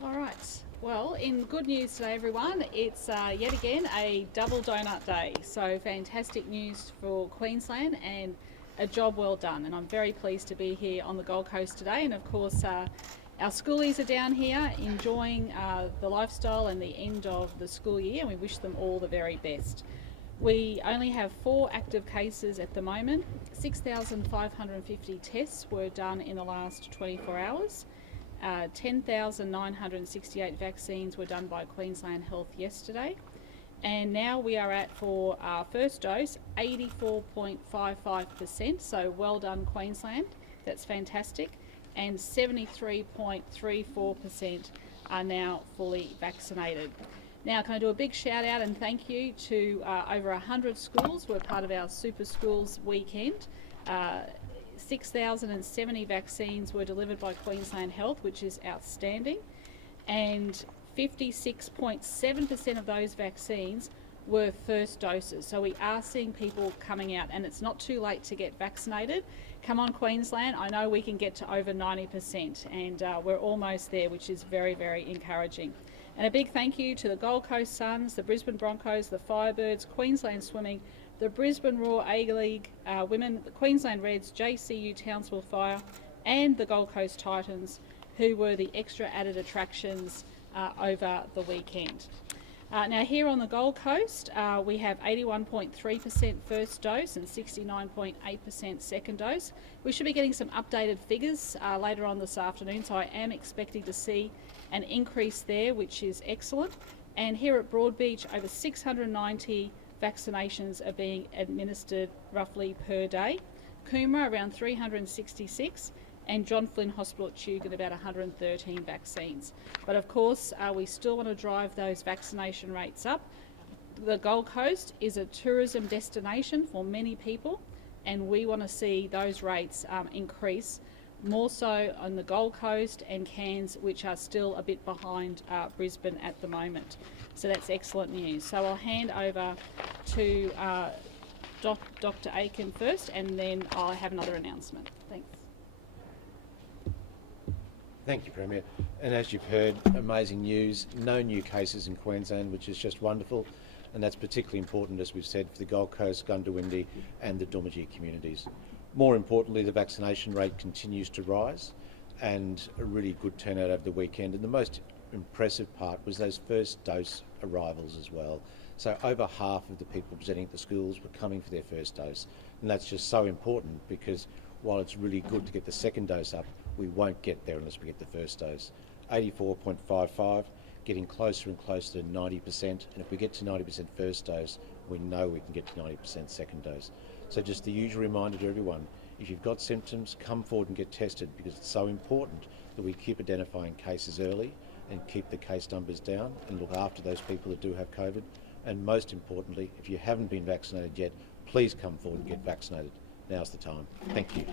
All right. Well, in good news today, everyone, it's yet again a double donut day. So fantastic news for Queensland and a job well done. And I'm very pleased to be here on the Gold Coast today. And of course, our schoolies are down here enjoying the lifestyle and the end of the school year, and we wish them all the very best. We only have 4 active cases at the moment. 6,550 tests were done in the last 24 hours. 10,968 vaccines were done by Queensland Health yesterday, and now we are at, for our first dose, 84.55%, so well done Queensland, that's fantastic, and 73.34% are now fully vaccinated. Now, can I do a big shout out and thank you to over 100 schools who were part of our Super Schools weekend. 6,070 vaccines were delivered by Queensland Health, which is outstanding, and 56.7% of those vaccines were first doses. So we are seeing people coming out, and it's not too late to get vaccinated. Come on, Queensland, I know we can get to over 90%, and we're almost there, which is very, very encouraging. And a big thank you to the Gold Coast Suns, the Brisbane Broncos, the Firebirds, Queensland Swimming, the Brisbane Roar A-League Women, the Queensland Reds, JCU Townsville Fire, and the Gold Coast Titans, who were the extra added attractions over the weekend. Now here on the Gold Coast, we have 81.3% first dose and 69.8% second dose. We should be getting some updated figures later on this afternoon, so I am expecting to see an increase there, which is excellent. And here at Broadbeach, over 690 vaccinations are being administered roughly per day. Coomera around 366, and John Flynn Hospital at Tugun about 113 vaccines. But of course, we still want to drive those vaccination rates up. The Gold Coast is a tourism destination for many people, and we want to see those rates increase, more so on the Gold Coast and Cairns, which are still a bit behind Brisbane at the moment. So that's excellent news. So I'll hand over to Dr. Aiken first, and then I'll have another announcement. Thanks. Thank you, Premier. And as you've heard, amazing news, no new cases in Queensland, which is just wonderful. And that's particularly important, as we've said, for the Gold Coast, Gundawindi and the Doomadgee communities. More importantly, the vaccination rate continues to rise, and a really good turnout over the weekend. And the most impressive part was those first dose arrivals as well. So over half of the people presenting at the schools were coming for their first dose. And that's just so important, because while it's really good to get the second dose up, we won't get there unless we get the first dose. 84.55, getting closer and closer to 90%. And if we get to 90% first dose, we know we can get to 90% second dose. So just the usual reminder to everyone, if you've got symptoms, come forward and get tested, because it's so important that we keep identifying cases early and keep the case numbers down and look after those people that do have COVID. And most importantly, if you haven't been vaccinated yet, please come forward and get vaccinated. Now's the time. Thank you.